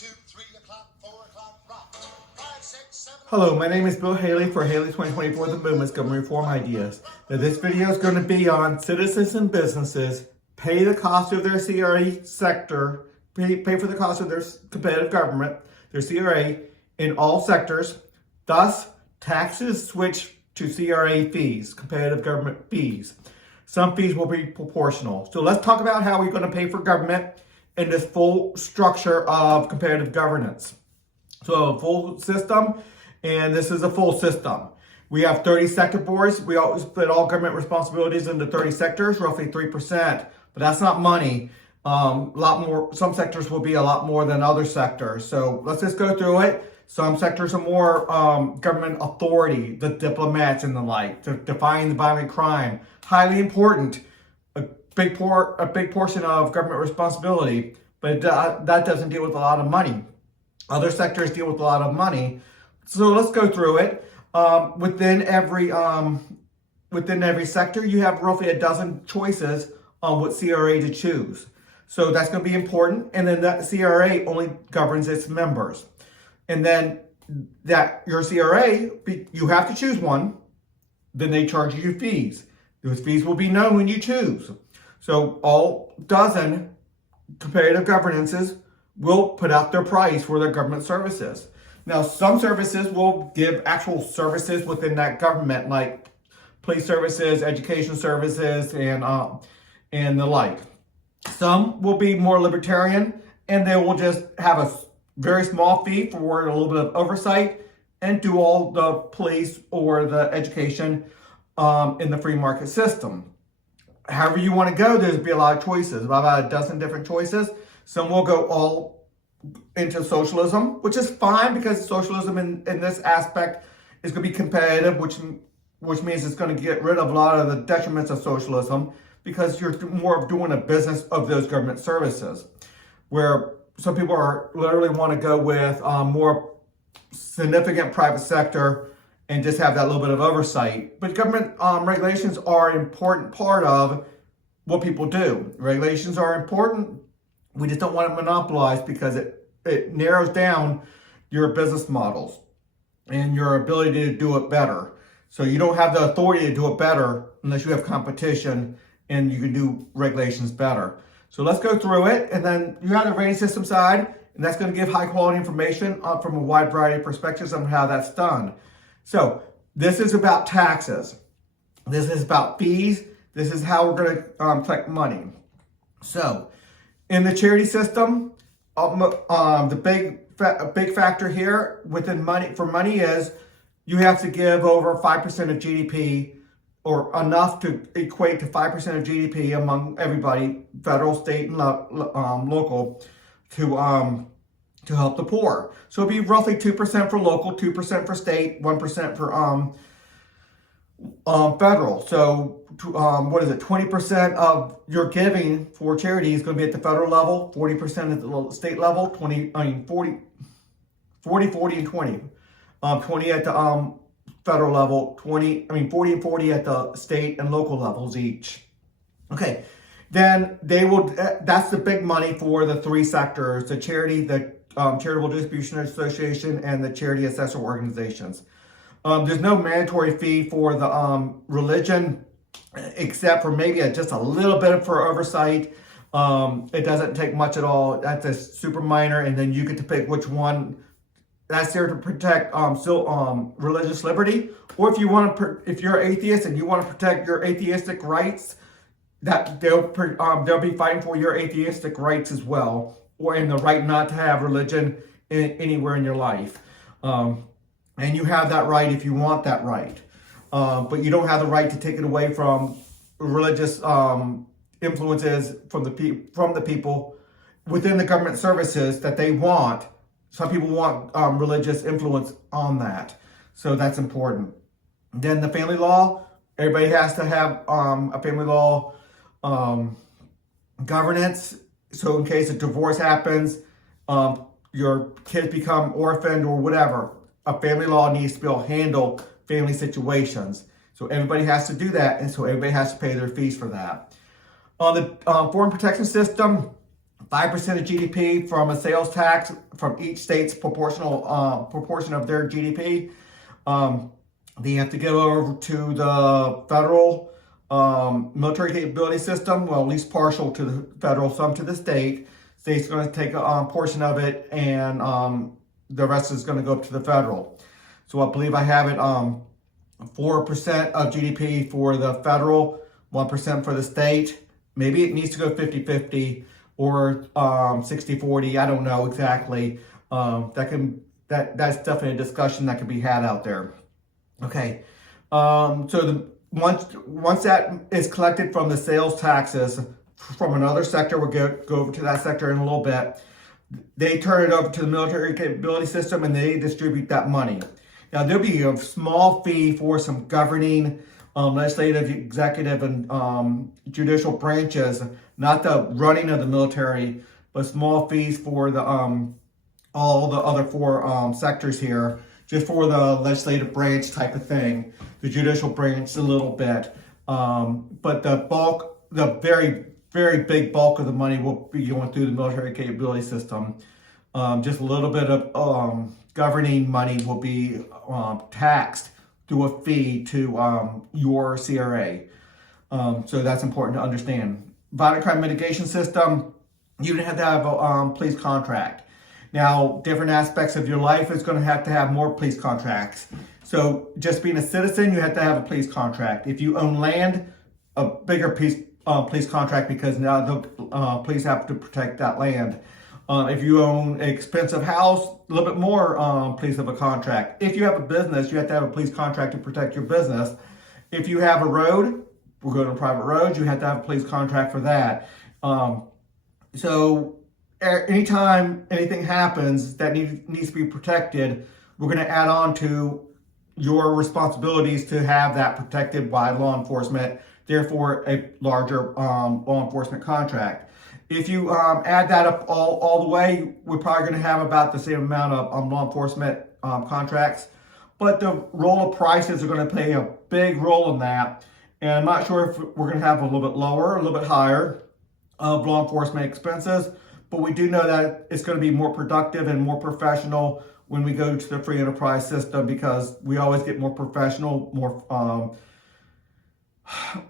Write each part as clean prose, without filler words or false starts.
2, 3 o'clock, 4 o'clock, rock. 5, 6, 7. Hello, my name is Bill Haley for Haley2024 the Movement's Government Reform Ideas. Now this video is going to be on citizens and businesses pay the cost of their CRA sector, pay for the cost of their competitive government, their CRA, in all sectors. Thus, taxes switch to CRA fees, competitive government fees. Some fees will be proportional. So let's talk about how we're going to pay for government in this full structure of competitive governance. So a full system, and this is a full system. We have 30 sector boards. We always split all government responsibilities into 30 sectors, roughly 3%, but that's not money. A lot more, some sectors will be a lot more than other sectors. So let's just go through it. Some sectors are more government authority, the diplomats and the like, to define violent crime. Highly important, a big portion of government responsibility, but that doesn't deal with a lot of money. Other sectors deal with a lot of money. So let's go through it. Within every sector, you have roughly a dozen choices on what CRA to choose. So that's going to be important. And then that CRA only governs its members. And then that your CRA, you have to choose one. Then they charge you fees. Those fees will be known when you choose. So all dozen comparative governances will put out their price for their government services. Now, some services will give actual services within that government, like police services, education services, and the like. Some will be more libertarian, and they will just have a very small fee for a little bit of oversight and do all the police or the education in the free market system. However you want to go, there's be a lot of choices, about a dozen different choices. Some will go all into socialism, which is fine because socialism in this aspect is going to be competitive, which means it's going to get rid of a lot of the detriments of socialism because you're more of doing a business of those government services, where some people are literally want to go with more significant private sector and just have that little bit of oversight. But government regulations are an important part of what people do. Regulations are important. We just don't want it monopolized because it narrows down your business models and your ability to do it better. So you don't have the authority to do it better unless you have competition and you can do regulations better. So let's go through it, and then you have the rating system side, and that's going to give high quality information from a wide variety of perspectives on how that's done. So this is about taxes. This is about fees. This is how we're going to collect money. So in the charity system, the big factor here within money is you have to give over 5% of GDP, or enough to equate to 5% of GDP among everybody, federal, state, and local, to help the poor. So it'd be roughly 2% for local, 2% for state, 1% for federal. So what is it? 20% of your giving for charity is going to be at the federal level, 40% at the state level, 40, 40, and 20. 20 at the federal level, 40 and 40 at the state and local levels each. Okay, then they will, that's the big money for the three sectors, the charity, the Charitable Distribution Association, and the charity assessor organizations. There's no mandatory fee for the religion, except for maybe just a little bit for oversight. It doesn't take much at all. That's a super minor, and then you get to pick which one. That's there to protect religious liberty, or if you want to, if you're atheist and you want to protect your atheistic rights, that they'll be fighting for your atheistic rights as well, or in the right not to have religion anywhere in your life, and you have that right if you want that right, but you don't have the right to take it away from religious influences from the people within the government services that they want. Some people want religious influence on that. So that's important. Then the family law, everybody has to have a family law governance. So in case a divorce happens, your kids become orphaned or whatever, a family law needs to be able to handle family situations. So everybody has to do that, and so everybody has to pay their fees for that. On the foreign protection system, 5% of GDP from a sales tax from each state's proportional proportion of their GDP. They have to go over to the federal military capability system, well, at least partial to the federal, some to the state. State's going to take a portion of it, and the rest is going to go up to the federal. So I believe I have it 4% of GDP for the federal, 1% for the state. Maybe it needs to go 50-50 or 60-40. I don't know exactly. That's definitely a discussion that can be had out there. Okay. So once that is collected from the sales taxes from another sector, we'll go over to that sector in a little bit. They turn it over to the military capability system, and they distribute that money. Now, there'll be a small fee for some governing, legislative, executive, and judicial branches, not the running of the military, but small fees for the all the other four sectors here, just for the legislative branch type of thing. The judicial branch a little bit, but the very, very big bulk of the money will be going through the military capability system. Just a little bit of governing money will be taxed through a fee to your CRA. So that's important to understand. Violent crime mitigation system, you have to have a police contract. Now, different aspects of your life is going to have more police contracts. So just being a citizen, you have to have a police contract. If you own land, a bigger police contract, because now the police have to protect that land. If you own an expensive house, a little bit more police have a contract. If you have a business, you have to have a police contract to protect your business. If you have a road, we're going to private roads, you have to have a police contract for that. So anytime anything happens that needs to be protected, we're going to add on to your responsibilities to have that protected by law enforcement, therefore a larger law enforcement contract. If you add that up all the way, we're probably going to have about the same amount of law enforcement contracts, but the role of prices are going to play a big role in that. And I'm not sure if we're going to have a little bit lower, a little bit higher of law enforcement expenses, but we do know that it's going to be more productive and more professional when we go to the free enterprise system, because we always get more professional,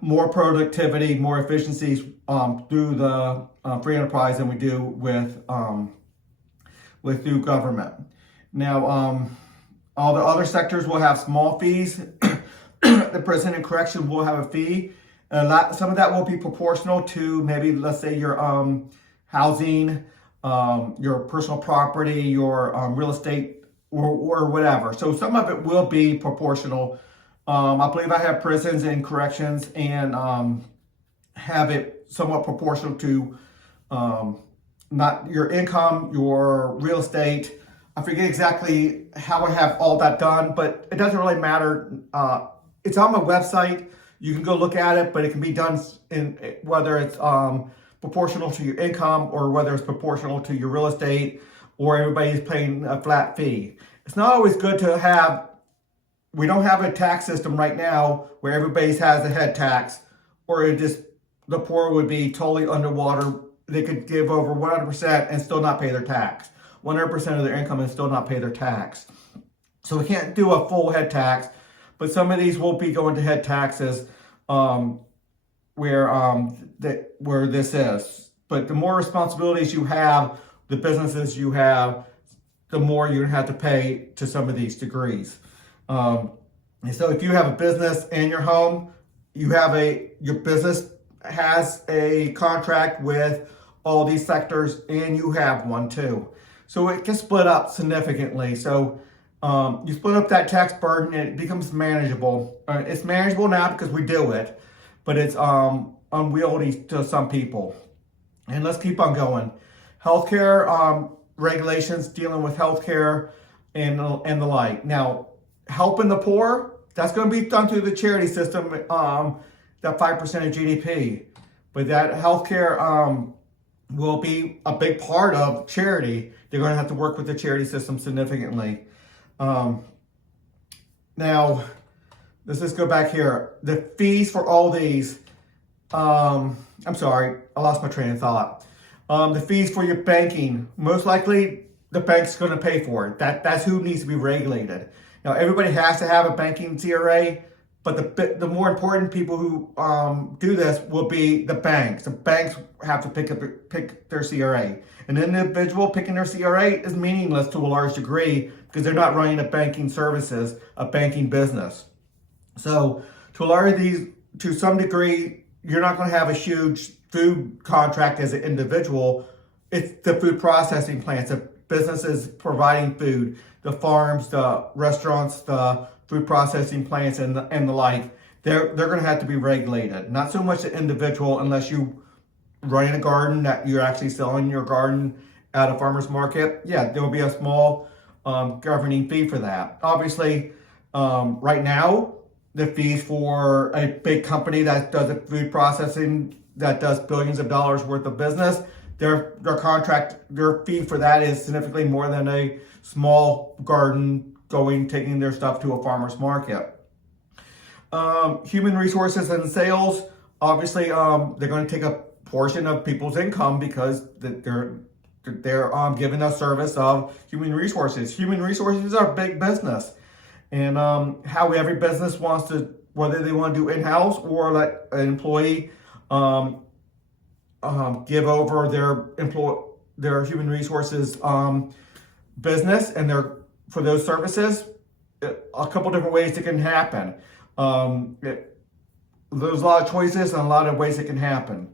more productivity, more efficiencies through the free enterprise than we do with through government. Now, all the other sectors will have small fees. The prison and correction will have a fee. Some of that will be proportional to maybe, let's say, your housing, your personal property, your real estate, or whatever. So some of it will be proportional. I believe I have prisons and corrections and have it somewhat proportional to not your income, your real estate. I forget exactly how I have all that done, but it doesn't really matter. It's on my website. You can go look at it, but it can be done in whether it's proportional to your income or whether it's proportional to your real estate, or everybody's paying a flat fee. It's not always good to have. We don't have a tax system right now where everybody has a head tax, or the poor would be totally underwater. They could give over 100% and still not pay their tax. 100% of their income and still not pay their tax. So we can't do a full head tax, but some of these will be going to head taxes where this is. But the more responsibilities you have, the businesses you have, the more you're gonna have to pay to some of these degrees. And so if you have a business in your home, your business has a contract with all these sectors, and you have one too. So it can split up significantly. So you split up that tax burden and it becomes manageable. It's manageable now because we do it, but it's unwieldy to some people. And let's keep on going. Healthcare regulations dealing with healthcare and the like. Now, helping the poor, that's going to be done through the charity system, that 5% of GDP. But that healthcare will be a big part of charity. They're going to have to work with the charity system significantly. Now, let's just go back here. The fees for all these, I'm sorry, I lost my train of thought. The fees for your banking, most likely the bank's going to pay for it. That's who needs to be regulated. Now, everybody has to have a banking CRA, but the more important people who do this will be the banks. The banks have to pick their CRA. An individual picking their CRA is meaningless to a large degree because they're not running a banking services, a banking business. So to some degree, you're not going to have a huge food contract as an individual. It's the food processing plants, the businesses providing food, the farms, the restaurants, the food processing plants, and the like. They're going to have to be regulated. Not so much the individual, unless you run a garden that you're actually selling your garden at a farmer's market. Yeah, there will be a small governing fee for that. Obviously, right now, the fees for a big company that does food processing, that does billions of dollars worth of business, their fee for that is significantly more than a small garden taking their stuff to a farmer's market. Human resources and sales, obviously, they're going to take a portion of people's income because they're giving a service of human resources. Human resources are big business. And how every business wants to, whether they want to do in-house or let an employee give over their human resources business and for those services, a couple different ways it can happen. There's a lot of choices and a lot of ways it can happen.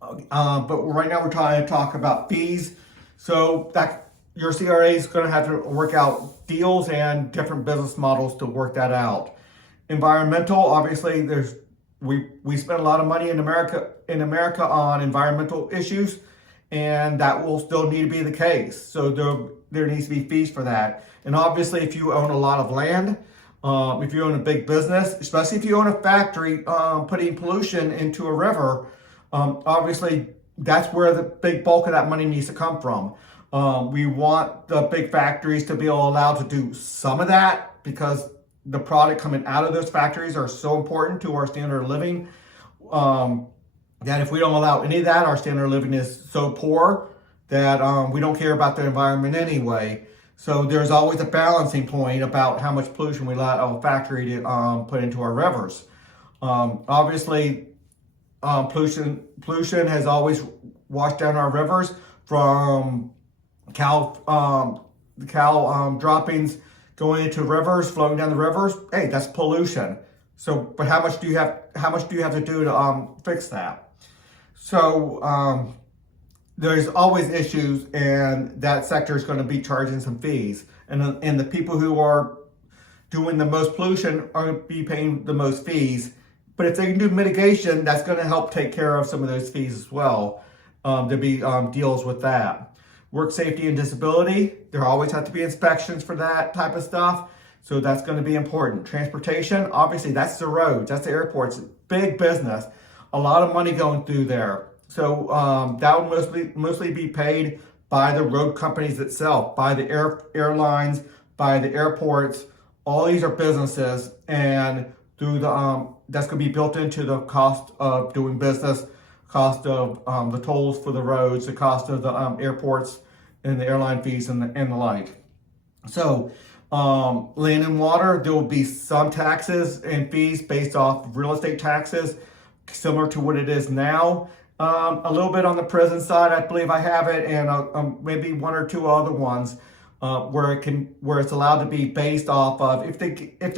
But right now we're trying to talk about fees. So that your CRA is going to have to work out deals and different business models to work that out. Environmental, obviously, we spend a lot of money in America on environmental issues, and that will still need to be the case. So there needs to be fees for that. And obviously, if you own a lot of land, if you own a big business, especially if you own a factory putting pollution into a river, obviously that's where the big bulk of that money needs to come from. We want the big factories to be allowed to do some of that because the product coming out of those factories are so important to our standard of living that if we don't allow any of that, our standard of living is so poor that we don't care about the environment anyway. So there's always a balancing point about how much pollution we allow a factory to put into our rivers. Obviously, pollution has always washed down our rivers from cow droppings going into rivers, flowing down the rivers. Hey, that's pollution. So, but how much do you have to do to fix that? So there's always issues, and that sector is going to be charging some fees, and the people who are doing the most pollution are going to be paying the most fees. But if they can do mitigation, that's going to help take care of some of those fees as well. There'll be deals with that. Work safety and disability, there always have to be inspections for that type of stuff. So that's going to be important. Transportation, obviously that's the roads, that's the airports, big business, a lot of money going through there. So that would mostly be paid by the road companies itself, by the airlines, by the airports. All these are businesses, and through that's going to be built into the cost of doing business, cost of the tolls for the roads, the cost of the airports and the airline fees and the like. So land and water, there will be some taxes and fees based off of real estate taxes, similar to what it is now. A little bit on the prison side, I believe I have it, and maybe one or two other ones where it's allowed to be based off of if they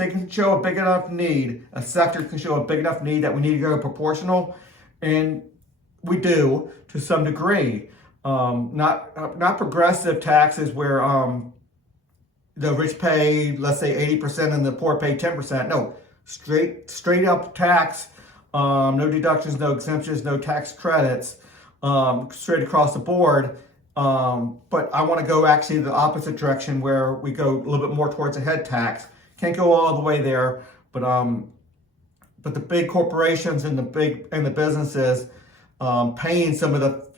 can show a big enough need, a sector can show a big enough need that we need to go proportional, and we do to some degree. Not progressive taxes where the rich pay, let's say 80% and the poor pay 10%. No, straight up tax. No deductions, no exemptions, no tax credits, straight across the board. But I want to go actually the opposite direction where we go a little bit more towards a head tax. Can't go all the way there, but the big corporations and the businesses paying some of the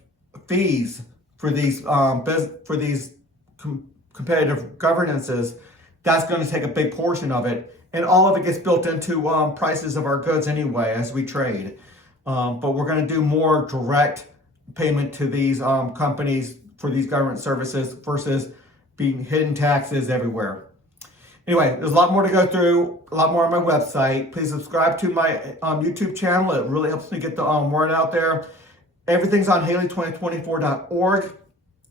fees for these competitive governances, that's going to take a big portion of it. And all of it gets built into prices of our goods anyway as we trade. But we're going to do more direct payment to these companies for these government services versus being hidden taxes everywhere. Anyway, there's a lot more to go through, a lot more on my website. Please subscribe to my YouTube channel. It really helps me get the word out there. Everything's on Haley2024.org.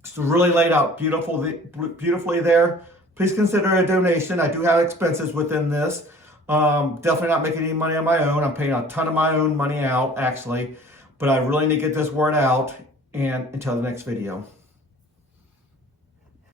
It's really laid out beautifully there. Please consider a donation. I do have expenses within this. Definitely not making any money on my own. I'm paying a ton of my own money out, actually. But I really need to get this word out. And until the next video.